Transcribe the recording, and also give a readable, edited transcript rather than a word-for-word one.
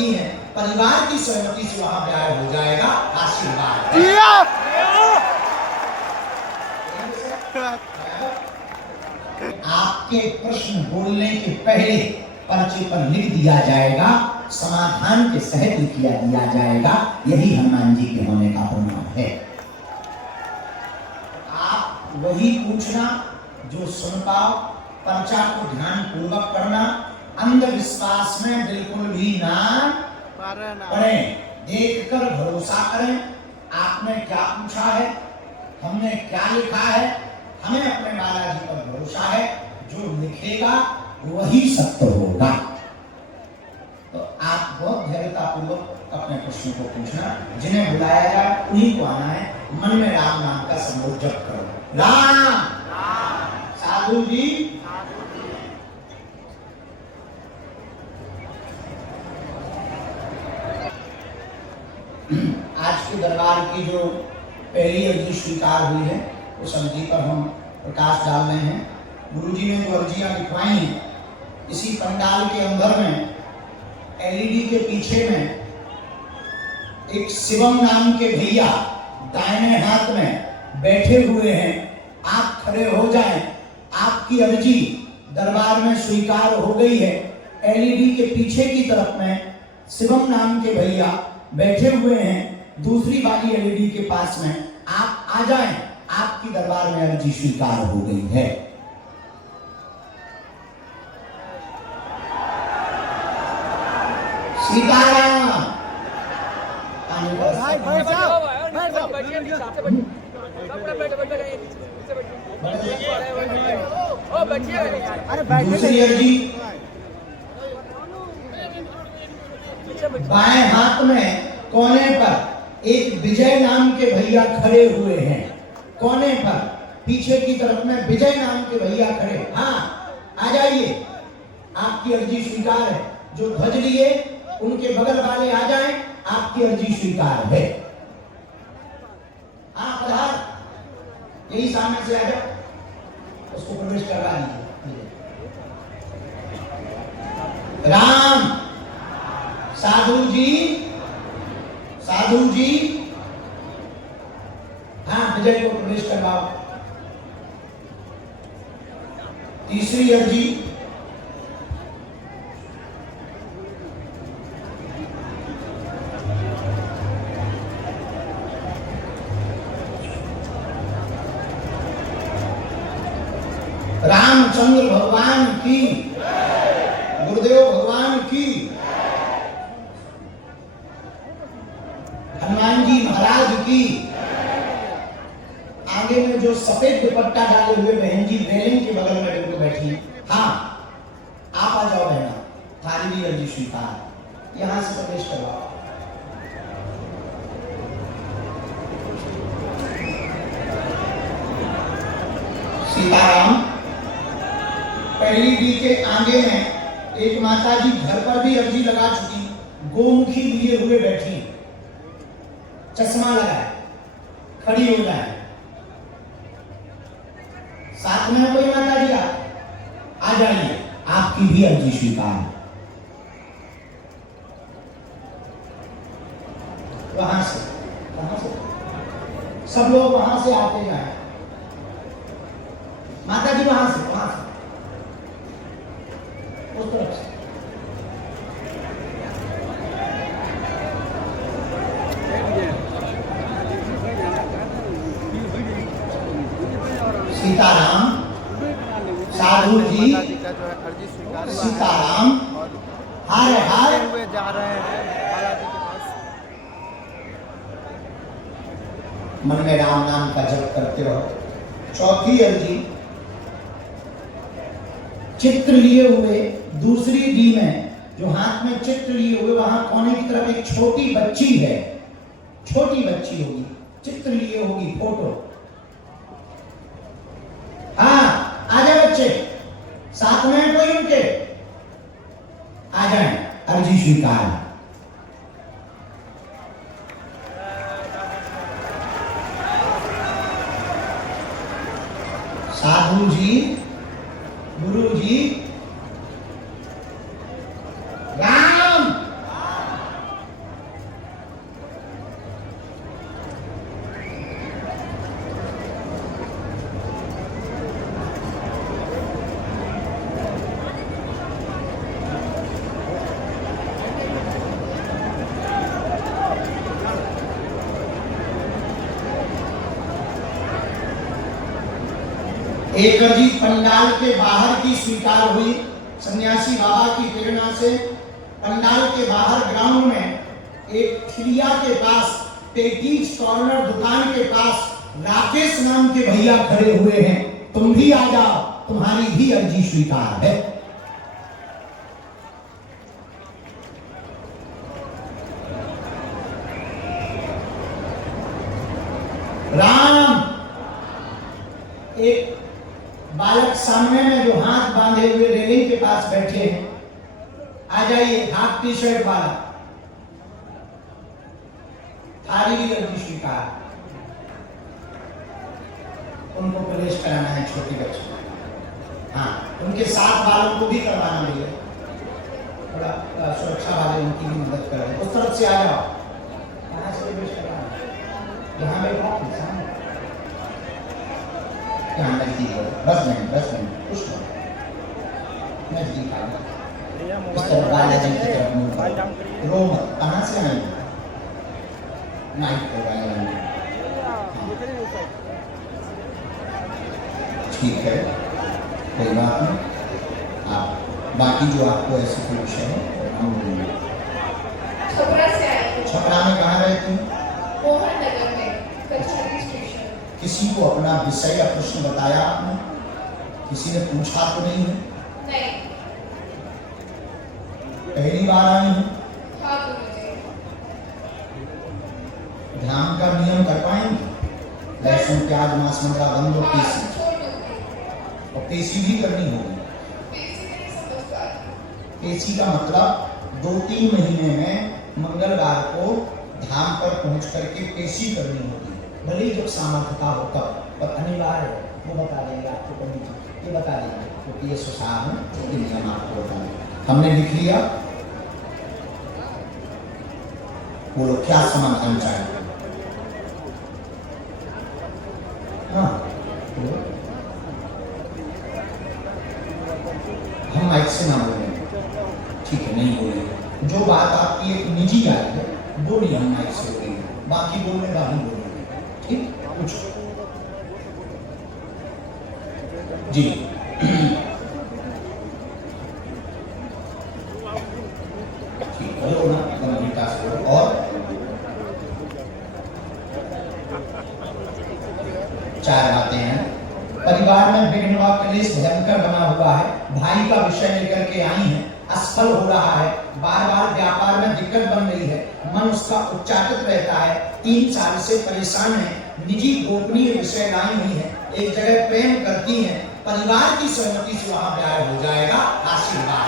सहमति है, परिवार की सहमति से वहां ब्याह हो जाएगा। आशीर्वाद। आपके प्रश्न बोलने के पहले पर्चे पर लिख दिया जाएगा, समाधान के सहित लिखा दिया जाएगा। यही हनुमान जी के होने का प्रमाण है। आप वही पूछना जो सुन पाओ, पर्चा को ध्यान पूर्वक पढ़ना, अंधविश्वास में बिल्कुल भी ना पढ़े, देखकर भरोसा करें। आपने क्या पूछा है, हमने क्या लिखा है, हमें अपने बालाजी पर भरोसा है। जो लिखेगा वही सत्य होगा। तो आप बहुत धैर्यतापूर्वक अपने प्रश्न को पूछना। जिन्हें बुलाया जाए उन्हीं को आना है। मन में राम नाम का समूह जप करो। राम साधु जी, आज के दरबार की जो पहली अर्जी स्वीकार हुई है उस अर्जी पर हम प्रकाश डाल रहे हैं। गुरुजी ने जो अर्जियां लिखवाई हैं, इसी पंडाल के अंदर में एलईडी के पीछे में एक शिवम नाम के भैया दाहिने हाथ में बैठे हुए हैं। आप खड़े हो जाएं, आपकी अर्जी दरबार में स्वीकार हो गई है। एलईडी के पीछे की तरफ में शिवम नाम के भैया बैठे हुए हैं। दूसरी वाली एलईडी के पास में आप आ जाएं, आपकी दरबार में अर्जी स्वीकार हो गई है। सीताराम। दूसरी अर्जी बाएं हाथ में कोने पर एक विजय नाम के भैया खड़े हुए हैं। कोने पर पीछे की तरफ में विजय नाम के भैया खड़े। हाँ, आ जाइए, आपकी अर्जी स्वीकार है। जो ध्वज लिए उनके बगल वाले आ जाएं, आपकी अर्जी स्वीकार है। हाँ, पधार, यही सामने से आ जाओ, उसको प्रवेश करवा लीजिए। राम साधु जी, साधु जी, हाँ, विजय को प्रवेश करवाओ। तीसरी अर्जी रामचंद्र भगवान की, गुरुदेव भगवान की, हनुमान जी महाराज की। आगे में जो सफेद दुपट्टा डाले हुए बहन जी रेलिंग के बगल में बिल्कुल बैठी है। हाँ, आप आ जाओ बहना, थारी भी अर्जी स्वीकार। यहां से प्रवेश करवाओ। सीताराम। पहली डी के आगे में एक माता जी घर पर भी अर्जी लगा चुकी, गोमुखी लिए हुए बैठी, चश्मा लगाए, खड़ी हो जाए। साथ में कोई माता जी आ जाइए, आपकी भी अर्जी स्वीकार। वहां से सब लोग वहां से आते जाए। माता जी वहां से उस तरफ से। सीताराम साधु जी, सीताराम। हाय हाय हुए जा रहे हैं बालाजी के पास। मन में राम नाम का जप करते रहो। चौथी अर्जी चित्र लिए हुए, दूसरी डी में जो हाथ में चित्र लिए हुए, वहां कोने की तरफ एक छोटी बच्ची है। छोटी बच्ची होगी, चित्र लिए होगी, फोटो। हाँ, आ जाए बच्चे, साथ में कोई उनके आ जाए, अर्जी स्वीकार। साधु जी, गुरु जी, राम एक अर्जी पंडाल के बाहर की स्वीकार हुई। सन्यासी बाबा की प्रेरणा से पंडाल के बाहर ग्राउंड में एक खिलिया के पास, पेटीज कॉर्नर दुकान के पास राकेश नाम के भैया खड़े हुए हैं। तुम भी आ जाओ, तुम्हारी भी अर्जी स्वीकार है। राम, एक बालक सामने में जो हाथ बांधे हुए रेलिंग के पास बैठे हैं, आ जाइए। हाफ टी शर्ट वाला, थारी भी अर्जी स्वीकार। उनको प्रवेश कराना है, छोटे बच्चे। हाँ, उनके साथ वालों को भी करवाना है, थोड़ा सुरक्षा वाले उनकी भी मदद कर रहे हैं। उस तरफ से आ जाओ। कहाँ से प्रवेश कराना? यहाँ पे बहुत यहाँ नजदीक हो, 10 मिनट कुछ नजदीक आ गया। बालाजी की तरफ मुड़ रो मत। कहाँ से आए? नाइट हो ठीक है, कोई बात नहीं। आप बाकी जो आपको ऐसे कोई विषय है हम बोलेंगे। छपरा से आई। छपरा में कहाँ रहती हूँ? मोहन नगर में, कचहरी स्टेशन। किसी को अपना विषय या प्रश्न बताया आपने? किसी ने पूछा तो नहीं है? नहीं। पहली बार आई हूँ। हाँ गुरुजी। ध्यान का नियम कर पाएंगे? लहसुन प्याज मांस मंडरा बंद और पेशी, और पेशी भी करनी होगी। पेशी का मतलब 2-3 महीने में मंगलवार को धाम पर पहुंच करके पेशी करनी होगी। भले ही जब सामर्थ्यता हो तब, पर अनिवार्य है। वो बता देंगे आपको, पंडित जी ये बता देंगे, क्योंकि ये सुसार है, नियम आपको बता देंगे। हमने लिख लिया। बोलो क्या समाधान चाहिए? हाँ, हम माइक से ना बोलेंगे, ठीक है? नहीं बोलेंगे। जो बात आपकी एक निजी आई है वो नहीं हम माइक से बोलेंगे, बाकी बोलने का हम बोलेंगे, ठीक? कुछ जी ठीक बोलो ना, गंभीरता से बोलो। और 4 बातें हैं। परिवार में विघ्न व क्लेश भयंकर बना हुआ है। भाई का विषय लेकर के आई हैं, असफल हो रहा है। बार बार व्यापार में दिक्कत बन रही है। मन उसका उच्चाटित रहता है। 3 साल से परेशान है। निजी गोपनीय विषय लाई हुई है। एक जगह प्रेम करती हैं, परिवार की सहमति से वहां प्यार हो जाएगा। आशीर्वाद।